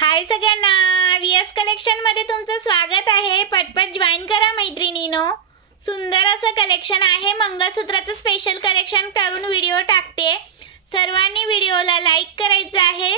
हाय सगळ्यांना, VS collection मध्ये तुमचं स्वागत आहे। पटपट जॉइन करा मैत्रिणींनो। सुंदर असं कलेक्शन आहे, मंगळसूत्राचं स्पेशल कलेक्शन करून व्हिडिओ टाकते। सर्वांनी व्हिडिओला लाईक करायचं आहे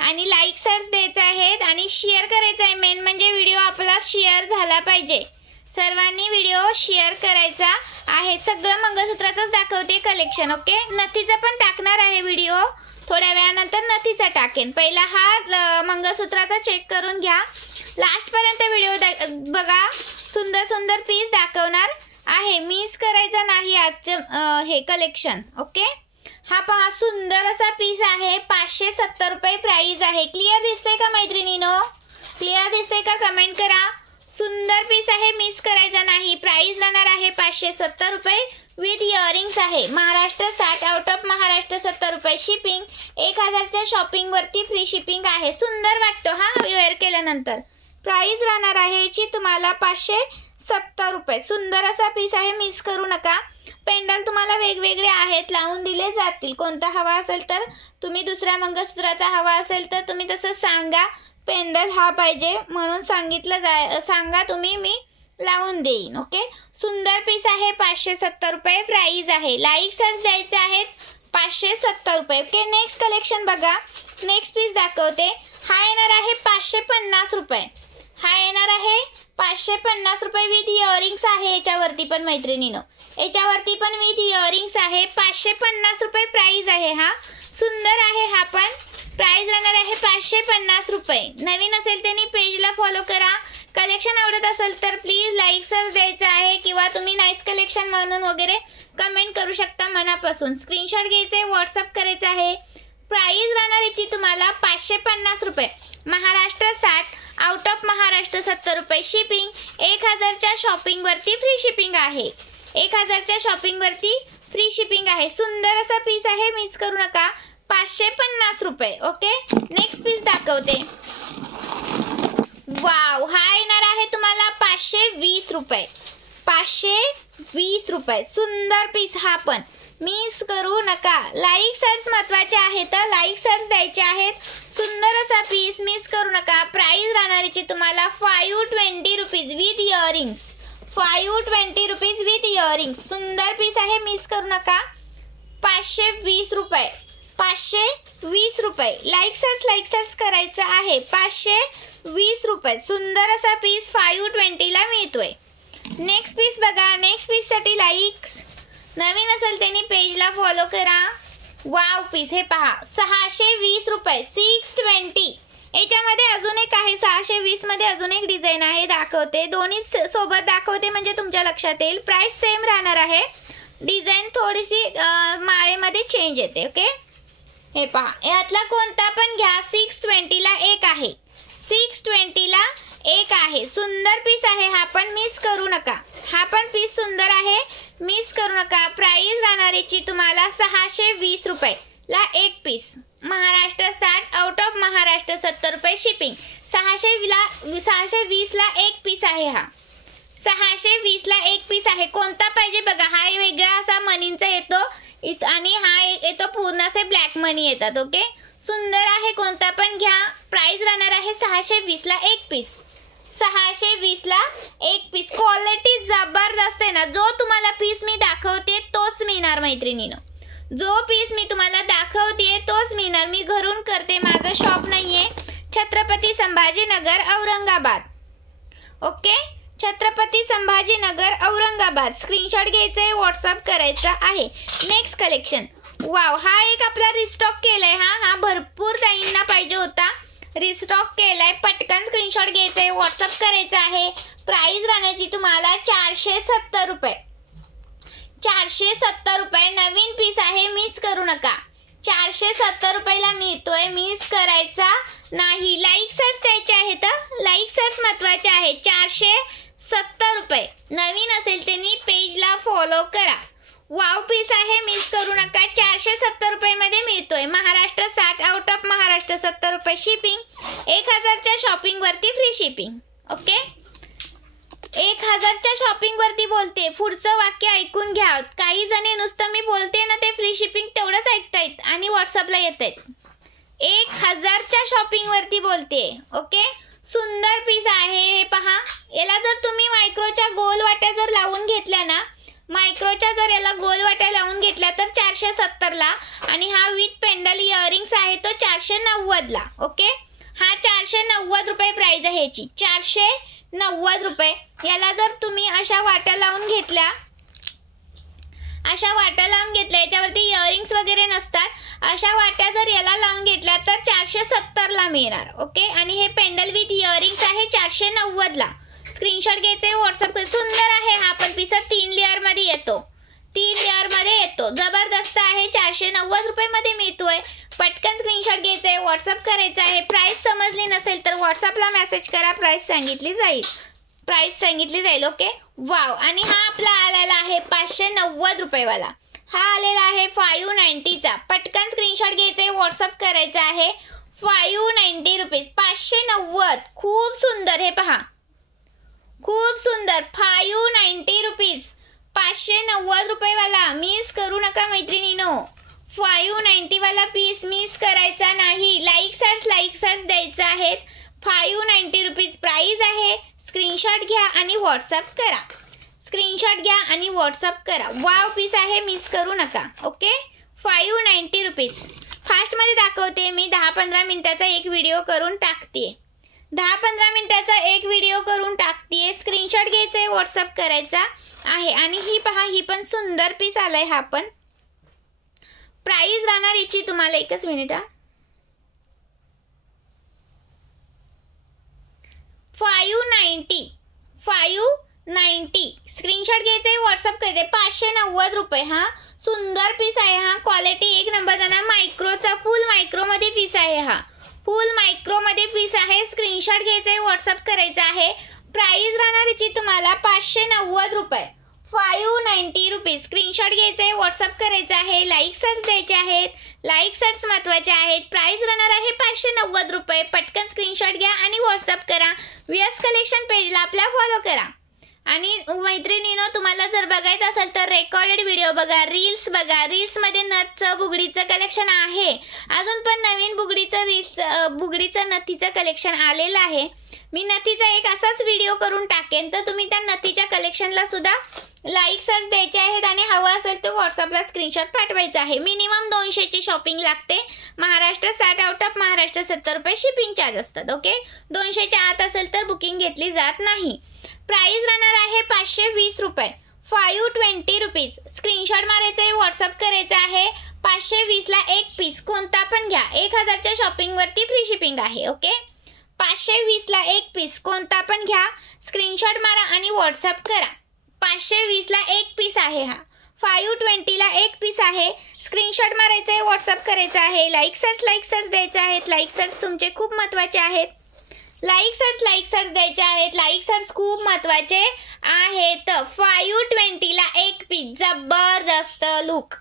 आणि लाईक सर्च द्यायचं आहे आणि शेअर करायचं आहे। मेन म्हणजे व्हिडिओ आपला शेअर झाला पाहिजे। सर्वांनी व्हिडिओ शेअर करायचा आहे। सगळं मंगळसूत्राचंच दाखवते कलेक्शन, ओके। नथीचं पण टाकणार आहे व्हिडिओ, थोड्या वेळानंतर नथीचा टाकेन। पहिला हा मंगळसूत्राचा चेक करून घ्या, लास्ट पर्यंत व्हिडिओ बघा। सुंदर सुंदर पीस दाखवणार आहे, मिस करायचा नाही आजचं हे कलेक्शन, ओके। हा पहा, सुंदर असा पीस आहे, 570 रुपये प्राइस आहे। क्लियर दिसते का मैत्रिणींनो? क्लियर दिसते का? कमेंट करा। सुंदर पीस आहे, मिस करायचा नाही। प्राइस राहणार आहे 570 रुपये विथ इयरिंग्स आहे। महाराष्ट्र 60, आउट ऑफ महाराष्ट्र 70 रुपये। शिपिंग 1000च्या शॉपिंग वरती फ्री शिपिंग आहे। सुंदर वाटतो हा वेअर केल्यानंतर। प्राइस राहणार आहे याची तुम्हाला 570 रुपये। सुंदर असा पीस आहे, मिस करू नका। पेंडल तुम्हाला वेगवेगळे आहेत, लावून दिले जातील। कोणता हवा असेल तर तुम्ही, दुसऱ्या मंगळसूत्राचा हवा असेल तर तुम्ही तसं सांगा। पेंडल हा पाहिजे म्हणून सांगितलं सांगा तुम्ही, मी लावून देईन, ओके। सुंदर पीस आहे, 570 रुपये प्राइस आहे। लाईक सर्च द्यायचे आहेत 570 रुपये, ओके। नेक्स्ट कलेक्शन बघा, नेक्स्ट पीस दाखवते। हा येणार आहे 550 रुपये। हा येणार आहे 550 रुपये विथ इयरिंग्स आहे। याच्यावरती पण मैत्रिणीनो, याच्यावरती पण विथ इयरिंग्स आहे। 550 रुपये प्राइस आहे। हा सुंदर आहे, हा पण प्राइस राहणार आहे 550 रुपये। नवीन असेल त्यांनी पेजला फॉलो करा। कलेक्शन आवडत असेल तर प्लीज लाईक सर्च द्यायचं आहे किंवा तुम्ही नाईस कलेक्शन म्हणून वगैरे कमेंट करू शकता मनापासून। स्क्रीनशॉट घ्यायचे, व्हॉट्सअप करायचं आहे। प्राइस राहणार याची तुम्हाला 550 रुपये। महाराष्ट्र 60, आउट ऑफ महाराष्ट्र 70 रुपये। शिपिंग 1000च्या शॉपिंग वरती फ्री शिपिंग आहे। 1000च्या शॉपिंग वरती फ्री शिपिंग आहे। सुंदर असा पीस आहे, मिस करू नका। 550 रुपये, ओके। नेक्स्ट पीस दाखवते। वाव, हा येणार आहे तुम्हाला 520 रुपये। 520 रुपये। सुंदर पीस, हा पण मिस करू नका। लाईक सर्च महत्वाचे आहेत, लाईक सर्च द्यायचे आहेत। सुंदर असा पीस, मिस करू नका। प्राइस राहणारीची तुम्हाला 520 rupees with earrings. 520 rupees with earrings. सुंदर पीस आहे, मिस करू नका। 520 रुपये। 520 रुपये। लाईक सर्च करायचं आहे। 520 रुपये। सुंदर असा पीस 520 ला मिळतोय। नेक्स्ट पीस बघा, नेक्स्ट पीस साठी लाईक, नवीन असेल त्यांनी पेजला फॉलो करा। वाव पीस, हे पहा 620 रुपये। 620। याच्यामध्ये अजून एक आहे, 620 मध्ये अजून एक डिझाईन आहे, दाखवते। दोन्ही सोबत दाखवते म्हणजे तुमच्या लक्षात येईल। प्राइस सेम राहणार आहे, डिझाईन थोडीशी माळेमध्ये चेंज येते, ओके। हे पहा, यातला कोणता पण घ्या। 620 ला एक आहे, 620 ला एक आहे। सुंदर पीस आहे, हा पण मिस करू नका। हा पण पीस सुंदर आहे, मिस करू नका। प्राइस राहणार याची तुम्हाला 620 रुपये ला एक पीस। महाराष्ट्र 60, आउट ऑफ महाराष्ट्र 70 रुपये। शिपिंग 620 ला एक पीस आहे। हा 620 ला एक पीस आहे। कोणता पाहिजे बघा, हा वेगळा असा मनींचा येतो आणि हा येतो पूर्ण असे ब्लॅक मनी येतात, ओके। सुंदर आहे, कोणता पण घ्या। प्राइस राहणार आहे 620 ला एक पीस। 620 ला एक पीस। क्वालिटी जबरदस्त आहे ना। जो तुम्हाला पीस मी दाखवते तोच मिळणार मैत्रिणीनो। जो पीस मी तुम्हाला दाखवते तोच मिळणार। मी घरून करते, माझं शॉप नाहीये। छत्रपती संभाजीनगर, औरंगाबाद, ओके। छत्रपती संभाजीनगर, औरंगाबाद। स्क्रीनशॉट घ्यायचंय, व्हॉट्सअप करायचा आहे। Next collection. वाव, हा एक आपला रिस्टॉक केलाय। हा भरपूर ताईंना पाहिजे होता, रिस्टॉक केलाय। पटकन स्क्रीनशॉट घ्यायचंय, व्हॉट्सअप करायचं आहे। प्राइस राहण्याची तुम्हाला 470 रुपये। 470 रुपये। नवीन पीस आहे, मिस करू नका। 470 रुपयाला मिळतोय, मिस करायचा नाही। लाईक सर्च द्यायचे आहेत, लाईक सर्च महत्वाचे आहे। 470 रुपये। नवीन असेल त्यांनी पेजला फॉलो करा। वाव पीस आहे, मिस करू नका। 470 रुपये मध्ये मिळतोय। महाराष्ट्र 60, आउट ऑफ महाराष्ट्र 70 रुपये। शिपिंग 1000च्या शॉपिंग वरती फ्री शिपिंग, ओके। 1000च्या शॉपिंग वरती बोलते, पुढचं वाक्य ऐकून घ्या। काही जणी नुसतं मी बोलते ना ते फ्री शिपिंग तेवढंच ऐकतायत आणि व्हॉट्सअपला येत आहेत। 1000च्या शॉपिंग वरती बोलते. ओके, सुंदर पीस आहे हे पहा. याला जर तुम्ही मायक्रोच्या गोल वाट्या जर लावून घेतल्या ना, मायक्रोच्या जर याला गोल वाट्या लावून घेतल्या तर 470 ला, आणि हा विथ पेंडल इयरिंग्स आहे तो 490 ला. ओके, हा 490 रुपये प्राइस आहे याची, 490 रुपये. याला जर तुम्ही अशा वाट्या लावून घेतल्या, याच्यावरती इयरिंग्स वगैरे नसतात, अशा वाट्या जर याला लावून घेतल्या तर 470 ला मिळणार. ओके, आणि हे पेंडल विथ इयरिंग्स आहे 490 ला. स्क्रीनशॉट घ्यायचे, व्हॉट्सअप. सुंदर आहे हा पण पीस, 3 लेअर मध्ये येतो, 3 लेअर मध्ये येतो. जबरदस्त आहे, 490 रुपये मध्ये मिळतोय. पटकन स्क्रीनशॉट घ्यायचे, व्हॉट्सअप करायचं आहे. प्राइस समजली नसेल तर व्हॉट्सअपला मेसेज करा, प्राइस सांगितली जाईल. Okay, wow. आणि हा आपला आलेला आहे 590 रुपये वाला. हा आलेला आहे 590 चा. पटकन स्क्रीनशॉट घ्यायचे, व्हॉट्सअप करायचं आहे. 590 रुपीज, 590. खूप सुंदर, हे पहा, खूप सुंदर. 590 रुपीज, 590 रुपये वाला. मिस करू नका मैत्रिणीनो, 590 वाला पीस मिस करायचा नाही. लाईक सर्च द्यायचं आहेत. 590 रुपीज प्राइस आहे. स्क्रीनशॉट घ्या आणि व्हॉट्सअप करा. वाव पीस आहे, मिस करू नका. Okay, 590 rupees. फास्ट मध्ये दाखवते मी, 10-15 मिनिटाचा एक व्हिडिओ करून टाकते. 10-15 मिनिटाचा एक व्हिडिओ करून टाकते. स्क्रीनशॉट घ्यायचे, व्हॉट्सअप करायचा आहे. आणि ही पहा, ही पण सुंदर पीस आलाय. हा पण प्राइस राहणार याची तुम्हाला, एकच मिनिट हा, 590. स्क्रीनशॉट घ्यायचे, व्हॉट्सअप करायचे. 590 रुपये. हा सुंदर पीस आहे. हा क्वालिटी एक नंबर जाणार. मायक्रोचा, फुल मायक्रो मध्ये पीस आहे. हा फुल मायक्रो मध्ये पीस आहे. स्क्रीनशॉट घ्यायचे, व्हॉट्सअप करायचा आहे. प्राइस राहणार याची तुम्हाला 590 रुपये, 590 रुपीज. स्क्रीनशॉट घ्यायचे, व्हॉट्सअप करायचं आहे. लाईक सर्च द्यायचे आहेत, लाईक सर्च महत्वाचे आहेत. प्राइस राहणार आहे 590 रुपये. पटकन स्क्रीनशॉट घ्या आणि व्हॉट्सअप करा. व्हीएस कलेक्शन पेजला आपल्या फॉलो करा. आणि मैत्रिणीनो, तुम्हाला जर बघायचं असेल तर रेकॉर्डेड व्हिडिओ बघा, रील्स बघा. रील्स मध्ये नथचं, बुगडीचं कलेक्शन आहे. अजून पण नवीन बुगडीचं नथीचं कलेक्शन आलेलं आहे. मी नथीचा एक असाच व्हिडिओ करून टाकेन, तर तुम्ही त्या नथीच्या कलेक्शनला सुद्धा लाईक सर्च द्यायचे आहेत. आणि हवं असेल तर व्हॉट्सअपला स्क्रीनशॉट पाठवायचा आहे. मिनिमम 200 ची शॉपिंग लागते. महाराष्ट्र 60, आउट ऑफ महाराष्ट्र 70 रुपये शिपिंग चार्ज असतात. ओके, 200च्या आत असेल तर बुकिंग घेतली जात नाही. प्राइस राहणार आहे 520 रुपये, 520 रुपीज. स्क्रीनशॉट मारायचा, व्हॉट्सअप करायचा आहे. 520 ला एक पीस कोणता पण घ्या. 1000च्या शॉपिंग वरती फ्री शिपिंग आहे. ओके, 520 ला एक पीस कोणता पण घ्या. स्क्रीनशॉट मारा आणि व्हॉट्सअप करा. 520 ला एक पीस आहे. हा 520 ला एक पीस आहे. स्क्रीनशॉट मारायचा आहे, व्हॉट्सअप करायचा आहे. लाईक सर्च द्यायचे आहेत. लाईक सर्च तुमचे खूप महत्वाचे आहेत. लाईक सर्च द्यायचे आहेत. लाईक सर्च खूप महत्वाचे आहेत. 520 ला एक पीस, जबरदस्त लुक.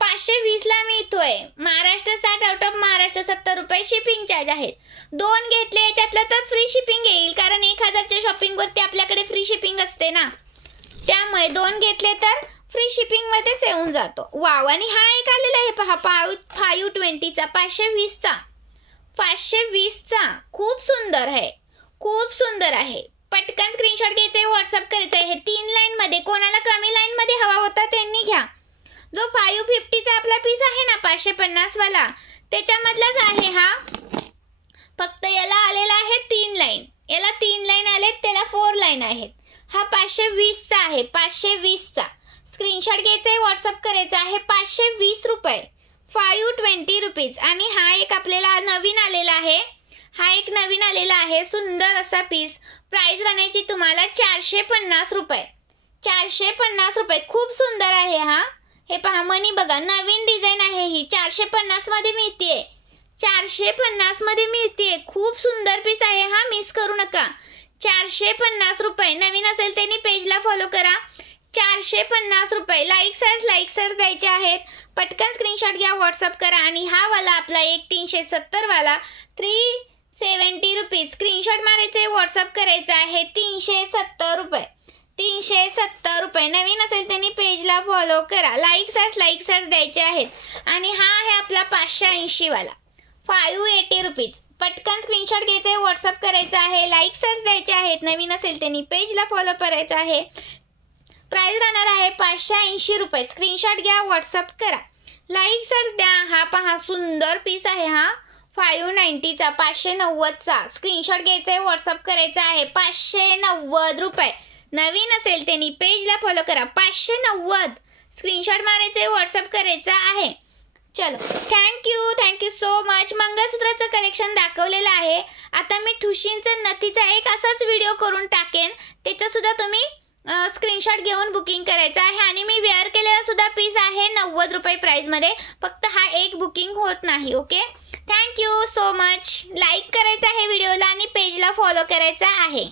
520 ला मिळतोय. महाराष्ट्र 60, आउट ऑफ महाराष्ट्र 70 रुपये शिपिंग चार्ज आहेत. 2 घेतले याच्यातलं तर फ्री शिपिंग येईल, कारण 1000च्या शॉपिंग वरती आपल्याकडे फ्री शिपिंग असते ना, त्यामुळे 2 घेतले तर फ्री शिपिंग मध्येच येऊन जातो. वाव. आणि हा एक आलेला आहे पहा, 520 चा, 520 चा. खूप सुंदर आहे, खूप सुंदर आहे. पटकन स्क्रीनशॉट घ्यायचे, व्हॉट्सअप करायचं आहे. 3 लाईन मध्ये, कोणाला कमी लाईन मध्ये हवा होता त्यांनी घ्या. जो 550 चा आपला पीस आहे ना, 550 वाला, त्याच्यामधलाच आहे हा. फक्त याला आलेला आहे 3 लाईन. याला 3 लाईन आलेत, त्याला 4 लाईन आहेत. हा 520 चा आहे, 520 चा. स्क्रीनशॉट घ्यायचा आहे, व्हॉट्सअप करायचा आहे. 520 रुपये, 520 रुपीज. आणि हा एक आपल्याला नवीन आलेला आहे. हा एक नवीन आलेला आहे, सुंदर असा पीस. प्राइस राहण्याची तुम्हाला 450 रुपये, 450 रुपये. खूप सुंदर आहे हा. हे पहा, मनी बघा, नवीन डिझाईन आहे ही. 450 मध्ये मिळते, 450 मध्ये मिळते. खूप सुंदर पीस आहे हा, मिस करू नका. 450 रुपये. नवीन असेल त्यांनी पेजला फॉलो करा. 450 रुपये. लाईक सर्च द्यायचे आहेत. पटकन स्क्रीनशॉट घ्या, व्हॉट्सअप करा. आणि हा वाला आपला एक 370 वाला 370 रुपीज. स्क्रीनशॉट मारायचे, व्हॉट्सअप करायचा आहे. 370 रुपये, 370 रुपये. नवीन असेल त्यांनी पेजला फॉलो करा. लाईक सर्च द्यायचे आहेत. आणि हा आहे आपला 580 वाला, 580 रुपीज. पटकन स्क्रीनशॉट घ्यायचा आहे, व्हॉट्सअप करायचा आहे, लाईक सर्च द्यायचे आहेत, नवीन असेल त्यांनी पेजला फॉलो करायचं आहे. प्राइस राहणार आहे 580 रुपये. स्क्रीनशॉट घ्या, व्हॉट्सअप करा, लाईक सर्च द्या. हा पहा सुंदर पीस आहे, हा 590चा 590चा. स्क्रीनशॉट घ्यायचा आहे, व्हॉट्सअप करायचा आहे. 590 रुपये. नवीन असेल त्यांनी पेजला फॉलो करा. 590. स्क्रीनशॉट मारायचा आहे, व्हॉट्सअप करायचा आहे. चलो, थँक्यू सो मच. मंगळसूत्राचं कलेक्शन दाखवलेलं आहे. आता मी ठुशींचं नथीचा एक असाच व्हिडिओ करून टाकेन, त्याचा सुद्धा तुम्ही स्क्रीनशॉट घेऊन बुकिंग करायचं आहे. आणि मी वेअर केलेला सुद्धा पीस आहे 90 रुपये प्राइसमध्ये. फक्त हा एक बुकिंग होत नाही. Okay, thank you so much. Like करायचं आहे व्हिडिओला आणि पेजला फॉलो करायचा आहे.